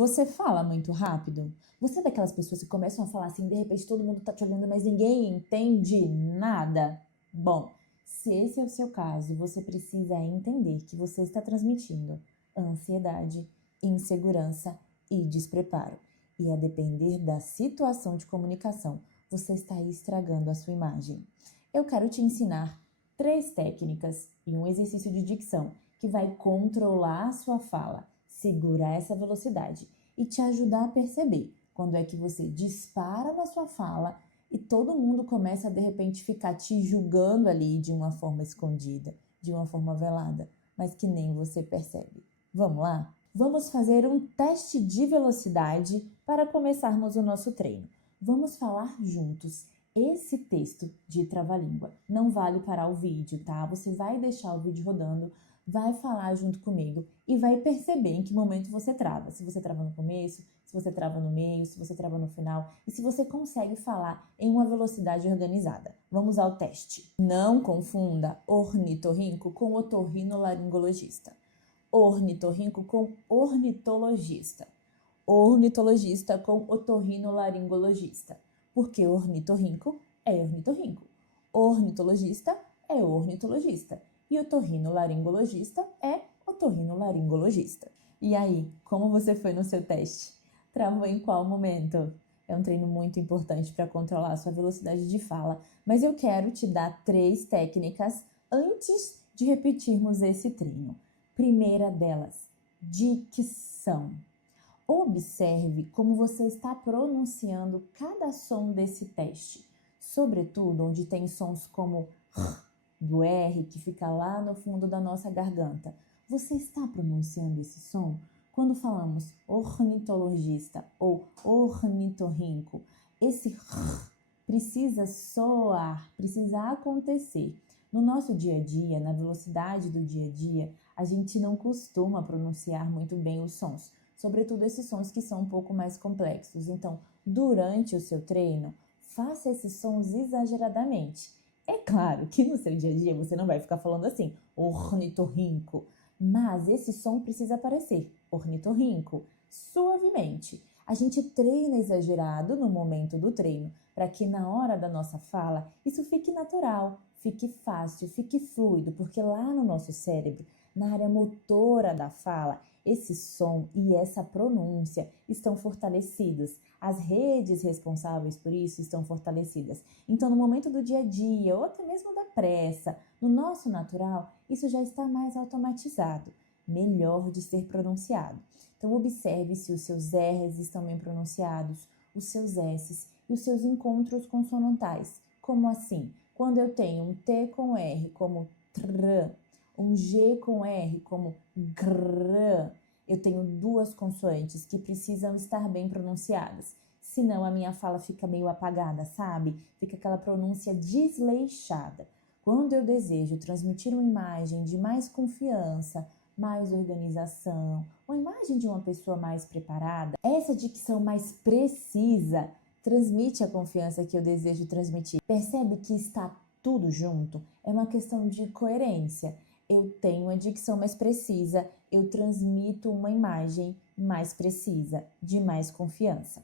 Você fala muito rápido? Você é daquelas pessoas que começam a falar assim, de repente todo mundo tá te olhando, mas ninguém entende nada? Bom, se esse é o seu caso, você precisa entender que você está transmitindo ansiedade, insegurança e despreparo. E a depender da situação de comunicação, você está estragando a sua imagem. Eu quero te ensinar 3 técnicas e um exercício de dicção que vai controlar a sua fala, segurar essa velocidade e te ajudar a perceber quando é que você dispara na sua fala e todo mundo começa a de repente ficar te julgando ali de uma forma escondida, de uma forma velada, mas que nem você percebe. Vamos lá? Vamos fazer um teste de velocidade para começarmos o nosso treino. Vamos falar juntos. Esse texto de trava-língua não vale parar o vídeo, tá? Você vai deixar o vídeo rodando, vai falar junto comigo e vai perceber em que momento você trava. Se você trava no começo, se você trava no meio, se você trava no final e se você consegue falar em uma velocidade organizada. Vamos ao teste. Não confunda ornitorrinco com otorrinolaringologista. Ornitorrinco com ornitologista. Ornitologista com otorrinolaringologista. Porque ornitorrinco é ornitorrinco. Ornitologista é ornitologista. E otorrinolaringologista é otorrinolaringologista. E aí, como você foi no seu teste? Travou em qual momento? É um treino muito importante para controlar a sua velocidade de fala, mas eu quero te dar 3 técnicas antes de repetirmos esse treino. Primeira delas, dicção. Observe como você está pronunciando cada som desse teste, sobretudo onde tem sons como do R, que fica lá no fundo da nossa garganta. Você está pronunciando esse som? Quando falamos ornitologista ou ornitorrinco, esse precisa soar, precisa acontecer. No nosso dia a dia, na velocidade do dia a dia, a gente não costuma pronunciar muito bem os sons, sobretudo esses sons que são um pouco mais complexos. Então, durante o seu treino, faça esses sons exageradamente. É claro que no seu dia a dia você não vai ficar falando assim, ornitorrinco, mas esse som precisa aparecer, ornitorrinco, suavemente. A gente treina exagerado no momento do treino, para que na hora da nossa fala isso fique natural, fique fácil, fique fluido, porque lá no nosso cérebro, na área motora da fala, esse som e essa pronúncia estão fortalecidos. As redes responsáveis por isso estão fortalecidas. Então, no momento do dia a dia, ou até mesmo da pressa, no nosso natural, isso já está mais automatizado, melhor de ser pronunciado. Então, observe se os seus R's estão bem pronunciados, os seus S's e os seus encontros consonantais. Como assim? Quando eu tenho um T com R como tr, um G com R como gr, eu tenho 2 consoantes que precisam estar bem pronunciadas. Senão a minha fala fica meio apagada, sabe? Fica aquela pronúncia desleixada. Quando eu desejo transmitir uma imagem de mais confiança, mais organização, uma imagem de uma pessoa mais preparada, essa dicção mais precisa transmite a confiança que eu desejo transmitir. Percebe que está tudo junto? É uma questão de coerência. Eu tenho uma dicção mais precisa, eu transmito uma imagem mais precisa, de mais confiança.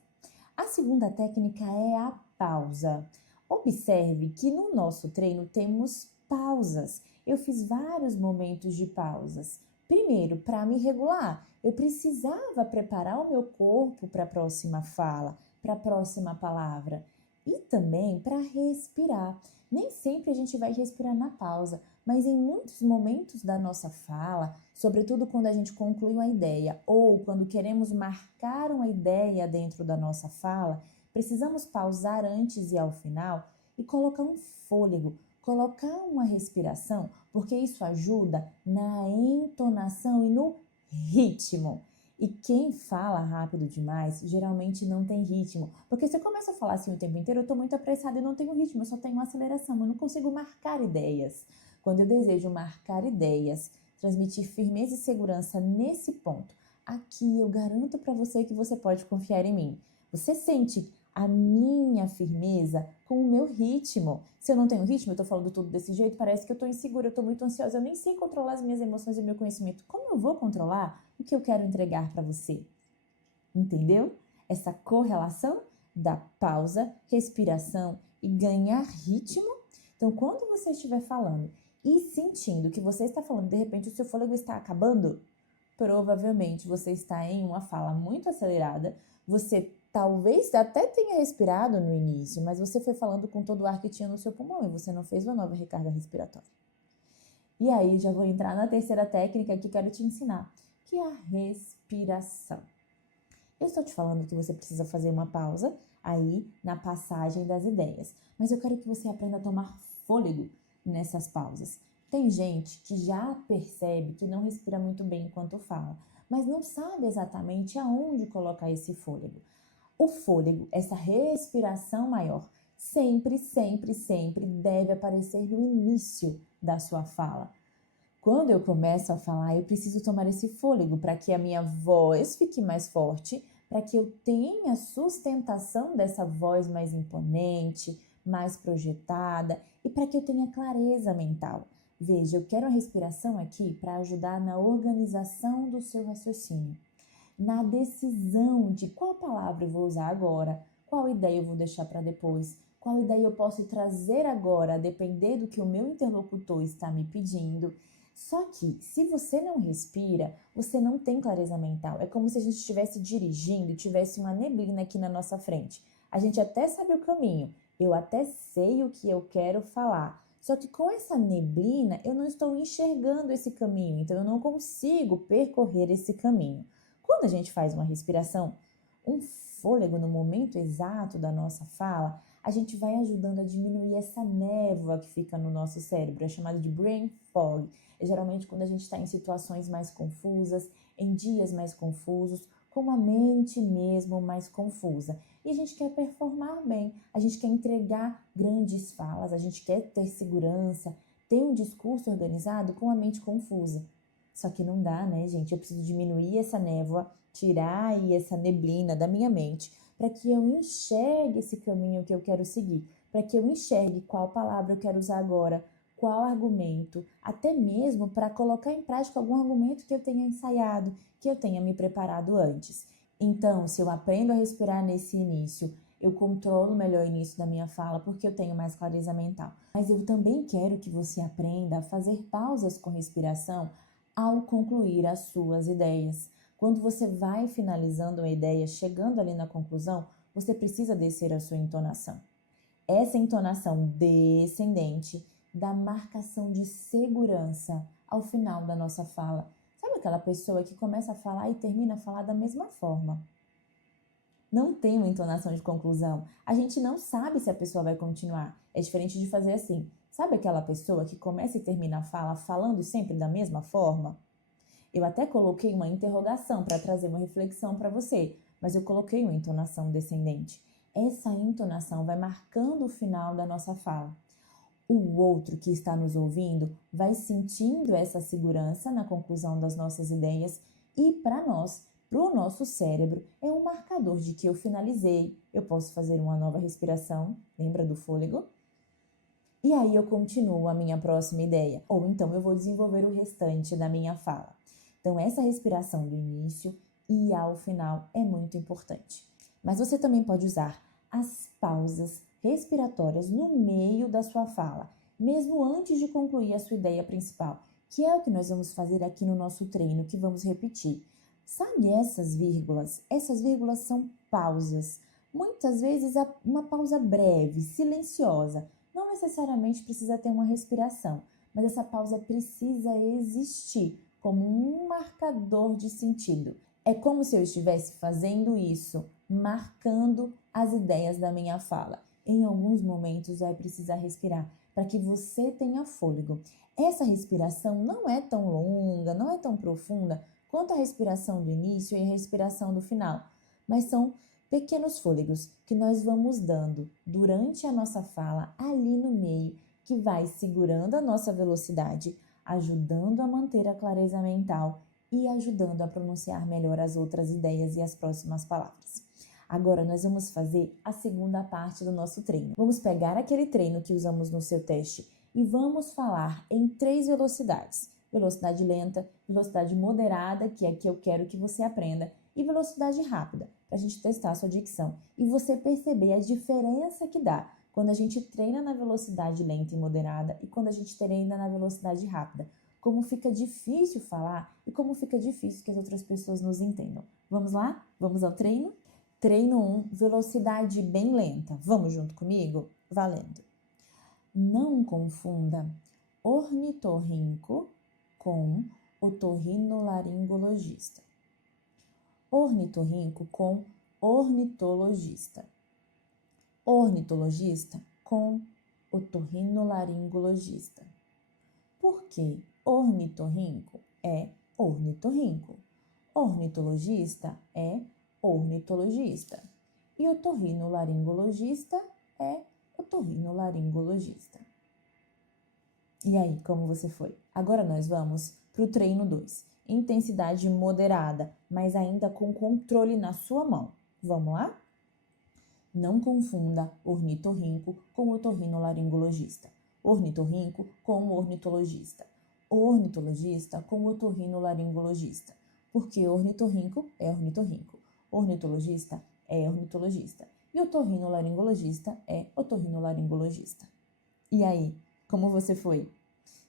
A segunda técnica é a pausa. Observe que no nosso treino temos pausas. Eu fiz vários momentos de pausas. Primeiro, para me regular, eu precisava preparar o meu corpo para a próxima fala, para a próxima palavra. E também para respirar. Nem sempre a gente vai respirar na pausa, mas em muitos momentos da nossa fala, sobretudo quando a gente conclui uma ideia ou quando queremos marcar uma ideia dentro da nossa fala, precisamos pausar antes e ao final e colocar um fôlego, colocar uma respiração, porque isso ajuda na entonação e no ritmo. E quem fala rápido demais, geralmente não tem ritmo. Porque se eu começo a falar assim o tempo inteiro, eu estou muito apressada e não tenho ritmo, eu só tenho uma aceleração, eu não consigo marcar ideias. Quando eu desejo marcar ideias, transmitir firmeza e segurança nesse ponto, aqui eu garanto para você que você pode confiar em mim. Você sente a minha firmeza com o meu ritmo. Se eu não tenho ritmo, eu estou falando tudo desse jeito, parece que eu estou insegura, eu estou muito ansiosa, eu nem sei controlar as minhas emoções e o meu conhecimento. Como eu vou controlar o que eu quero entregar para você? Entendeu? Essa correlação da pausa, respiração e ganhar ritmo. Então, quando você estiver falando e sentindo que você está falando, de repente o seu fôlego está acabando, provavelmente você está em uma fala muito acelerada, você talvez até tenha respirado no início, mas você foi falando com todo o ar que tinha no seu pulmão e você não fez uma nova recarga respiratória. E aí já vou entrar na terceira técnica que quero te ensinar, que é a respiração. Eu estou te falando que você precisa fazer uma pausa aí na passagem das ideias, mas eu quero que você aprenda a tomar fôlego nessas pausas. Tem gente que já percebe que não respira muito bem enquanto fala, mas não sabe exatamente aonde colocar esse fôlego. O fôlego, essa respiração maior, sempre, sempre, sempre deve aparecer no início da sua fala. Quando eu começo a falar, eu preciso tomar esse fôlego para que a minha voz fique mais forte, para que eu tenha sustentação dessa voz mais imponente, mais projetada e para que eu tenha clareza mental. Veja, eu quero a respiração aqui para ajudar na organização do seu raciocínio, na decisão de qual palavra eu vou usar agora, qual ideia eu vou deixar para depois, qual ideia eu posso trazer agora, a depender do que o meu interlocutor está me pedindo. Só que, se você não respira, você não tem clareza mental. É como se a gente estivesse dirigindo e tivesse uma neblina aqui na nossa frente. A gente até sabe o caminho, eu até sei o que eu quero falar. Só que com essa neblina, eu não estou enxergando esse caminho, então eu não consigo percorrer esse caminho. Quando a gente faz uma respiração, um fôlego no momento exato da nossa fala, a gente vai ajudando a diminuir essa névoa que fica no nosso cérebro, é chamado de brain fog. É geralmente quando a gente está em situações mais confusas, em dias mais confusos, com a mente mesmo mais confusa. E a gente quer performar bem, a gente quer entregar grandes falas, a gente quer ter segurança, ter um discurso organizado com a mente confusa. Só que não dá, né, gente? Eu preciso diminuir essa névoa, tirar aí essa neblina da minha mente, para que eu enxergue esse caminho que eu quero seguir, para que eu enxergue qual palavra eu quero usar agora, qual argumento, até mesmo para colocar em prática algum argumento que eu tenha ensaiado, que eu tenha me preparado antes. Então, se eu aprendo a respirar nesse início, eu controlo melhor o início da minha fala porque eu tenho mais clareza mental. Mas eu também quero que você aprenda a fazer pausas com respiração ao concluir as suas ideias. Quando você vai finalizando a ideia, chegando ali na conclusão, você precisa descer a sua entonação. Essa entonação descendente dá marcação de segurança ao final da nossa fala. Sabe aquela pessoa que começa a falar e termina a falar da mesma forma? Não tem uma entonação de conclusão. A gente não sabe se a pessoa vai continuar. É diferente de fazer assim. Sabe aquela pessoa que começa e termina a fala falando sempre da mesma forma? Eu até coloquei uma interrogação para trazer uma reflexão para você, mas eu coloquei uma entonação descendente. Essa entonação vai marcando o final da nossa fala. O outro que está nos ouvindo vai sentindo essa segurança na conclusão das nossas ideias e para nós, para o nosso cérebro, é um marcador de que eu finalizei, eu posso fazer uma nova respiração, lembra do fôlego? E aí eu continuo a minha próxima ideia, ou então eu vou desenvolver o restante da minha fala. Então essa respiração do início e ao final é muito importante. Mas você também pode usar as pausas respiratórias no meio da sua fala, mesmo antes de concluir a sua ideia principal, que é o que nós vamos fazer aqui no nosso treino, que vamos repetir. Sabe essas vírgulas? Essas vírgulas são pausas. Muitas vezes uma pausa breve, silenciosa. Não necessariamente precisa ter uma respiração, mas essa pausa precisa existir como um marcador de sentido. É como se eu estivesse fazendo isso, marcando as ideias da minha fala. Em alguns momentos vai precisar respirar para que você tenha fôlego. Essa respiração não é tão longa, não é tão profunda quanto a respiração do início e a respiração do final, mas são pequenos fôlegos que nós vamos dando durante a nossa fala ali no meio, que vai segurando a nossa velocidade, ajudando a manter a clareza mental e ajudando a pronunciar melhor as outras ideias e as próximas palavras. Agora nós vamos fazer a segunda parte do nosso treino. Vamos pegar aquele treino que usamos no seu teste e vamos falar em 3 velocidades. Velocidade lenta, velocidade moderada, que é a que eu quero que você aprenda, e velocidade rápida, para a gente testar a sua dicção e você perceber a diferença que dá quando a gente treina na velocidade lenta e moderada e quando a gente treina na velocidade rápida. Como fica difícil falar e como fica difícil que as outras pessoas nos entendam. Vamos lá? Vamos ao treino? Treino 1, velocidade bem lenta. Vamos junto comigo? Valendo. Não confunda ornitorrinco com otorrinolaringologista. Ornitorrinco com ornitologista. Ornitologista com otorrinolaringologista. Por que ornitorrinco é ornitorrinco? Ornitologista é ornitologista. E otorrinolaringologista é otorrinolaringologista. E aí, como você foi? Agora nós vamos para o treino 2. Intensidade moderada, mas ainda com controle na sua mão. Vamos lá? Não confunda ornitorrinco com otorrinolaringologista. Ornitorrinco com ornitologista. Ornitologista com otorrinolaringologista. Porque ornitorrinco é ornitorrinco. Ornitologista é ornitologista. E otorrinolaringologista é otorrinolaringologista. E aí, como você foi?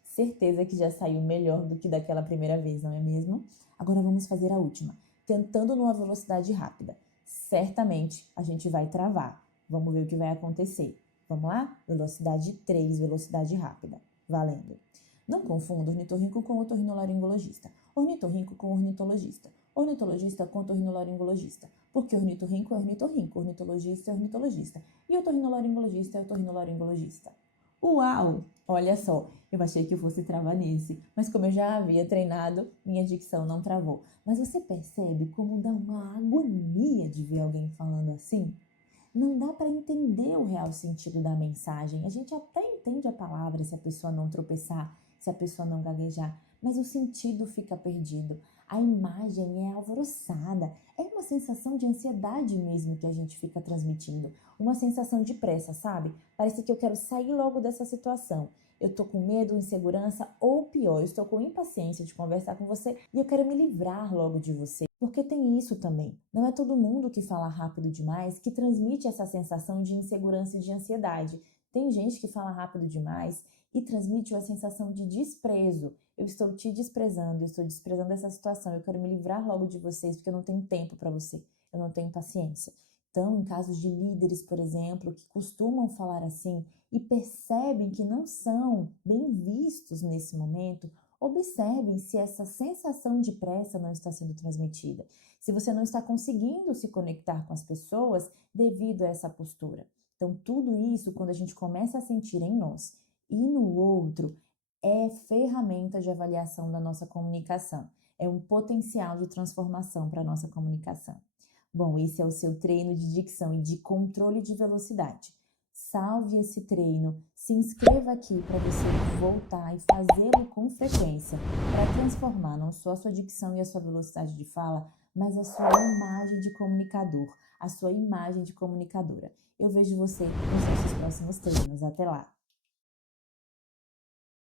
Certeza que já saiu melhor do que daquela primeira vez, não é mesmo? Agora vamos fazer a última, tentando numa velocidade rápida. Certamente a gente vai travar. Vamos ver o que vai acontecer. Vamos lá? Velocidade 3, velocidade rápida. Valendo. Não confunda ornitorrinco com otorrinolaringologista. Ornitorrinco com ornitologista. Ornitologista com otorrinolaringologista. Porque ornitorrinco é ornitorrinco, ornitologista é ornitologista. E otorrinolaringologista é otorrinolaringologista. Uau! Olha só, eu achei que eu fosse travar nesse, mas como eu já havia treinado, minha dicção não travou. Mas você percebe como dá uma agonia de ver alguém falando assim? Não dá para entender o real sentido da mensagem. A gente até entende a palavra se a pessoa não tropeçar, se a pessoa não gaguejar, mas o sentido fica perdido. A imagem é alvoroçada, é uma sensação de ansiedade mesmo que a gente fica transmitindo. Uma sensação de pressa, sabe? Parece que eu quero sair logo dessa situação. Eu tô com medo, insegurança ou pior, eu estou com impaciência de conversar com você e eu quero me livrar logo de você. Porque tem isso também. Não é todo mundo que fala rápido demais que transmite essa sensação de insegurança e de ansiedade. Tem gente que fala rápido demais e transmite uma sensação de desprezo. Eu estou te desprezando, eu estou desprezando essa situação, eu quero me livrar logo de vocês porque eu não tenho tempo para você, eu não tenho paciência. Então, em casos de líderes, por exemplo, que costumam falar assim e percebem que não são bem vistos nesse momento, observem se essa sensação de pressa não está sendo transmitida, se você não está conseguindo se conectar com as pessoas devido a essa postura. Então, tudo isso, quando a gente começa a sentir em nós e no outro, é ferramenta de avaliação da nossa comunicação. É um potencial de transformação para a nossa comunicação. Bom, esse é o seu treino de dicção e de controle de velocidade. Salve esse treino, se inscreva aqui para você voltar e fazê-lo com frequência, para transformar não só a sua dicção e a sua velocidade de fala, mas a sua imagem de comunicador, a sua imagem de comunicadora. Eu vejo você nos nossos próximos treinos. Até lá!